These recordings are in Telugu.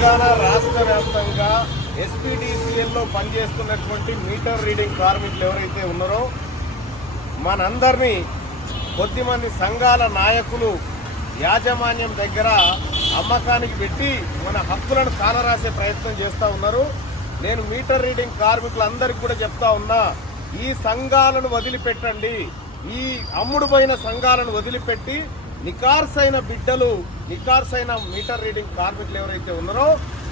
తెలంగాణ రాష్ట్ర వ్యాప్తంగా ఎస్పీడీసీఎల్లో పనిచేస్తున్నటువంటి మీటర్ రీడింగ్ కార్మికులు ఎవరైతే ఉన్నారో మనందరినీ కొద్దిమంది సంఘాల నాయకులు యాజమాన్యం దగ్గర అమ్మకానికి పెట్టి మన హక్కులను కాలరాసే ప్రయత్నం చేస్తూ ఉన్నారు. నేను మీటర్ రీడింగ్ కార్మికులందరికీ కూడా చెప్తా ఉన్నా, ఈ సంఘాలను వదిలిపెట్టండి. ఈ అమ్ముడుపోయిన సంఘాలను వదిలిపెట్టి నికార్సైన బిడ్డలు, నికార్సైన మీటర్ రీడింగ్ కార్మికులు ఎవరైతే ఉన్నారో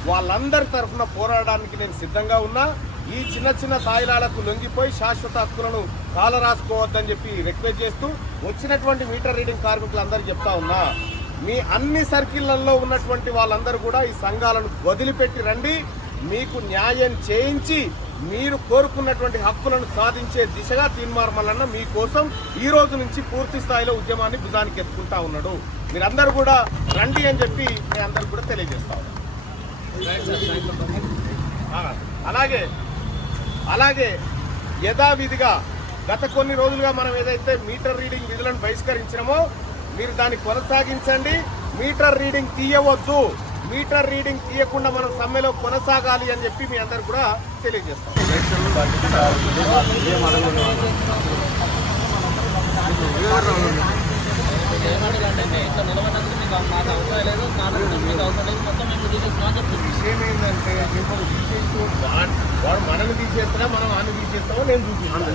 వాళ్ళందరి తరఫున పోరాడడానికి నేను సిద్ధంగా ఉన్నా. ఈ చిన్న చిన్న తాయిలాలకు లొంగిపోయి శాశ్వత హక్కులను కాలరాసుకోవద్దని చెప్పి రిక్వెస్ట్ చేస్తూ వచ్చినటువంటి మీటర్ రీడింగ్ కార్మికులందరికీ చెప్తా ఉన్నా, మీ అన్ని సర్కిళ్లలో ఉన్నటువంటి వాళ్ళందరూ కూడా ఈ సంఘాలను వదిలిపెట్టి రండి. మీకు న్యాయం చేయించి మీరు కోరుకున్నటువంటి హక్కులను సాధించే దిశగా తీర్మానం మల్లన్న మీకోసం ఈ రోజు నుంచి పూర్తి స్థాయిలో ఉద్యమాన్ని భుజానికి ఎత్తుకుంటా ఉన్నాడు. మీరందరూ కూడా రండి అని చెప్పి నేను అందరూ కూడా తెలియజేస్తా ఉన్నాను. అలాగే యథావిధిగా గత కొన్ని రోజులుగా మనం ఏదైతే మీటర్ రీడింగ్ విధులను బహిష్కరించినామో మీరు దాన్ని కొనసాగించండి. మీటర్ రీడింగ్ తీయవద్దు, మీటర్ రీడింగ్ తీయకుండా మనం సమ్మెలో కొనసాగాలి అని చెప్పి మీ అందరు కూడా తెలియజేస్తాం. విషయం ఏంటంటే వాడు మనల్ని తీసేస్తారా, మనం ఆయన తీసేస్తామో నేను చూపిస్తాను.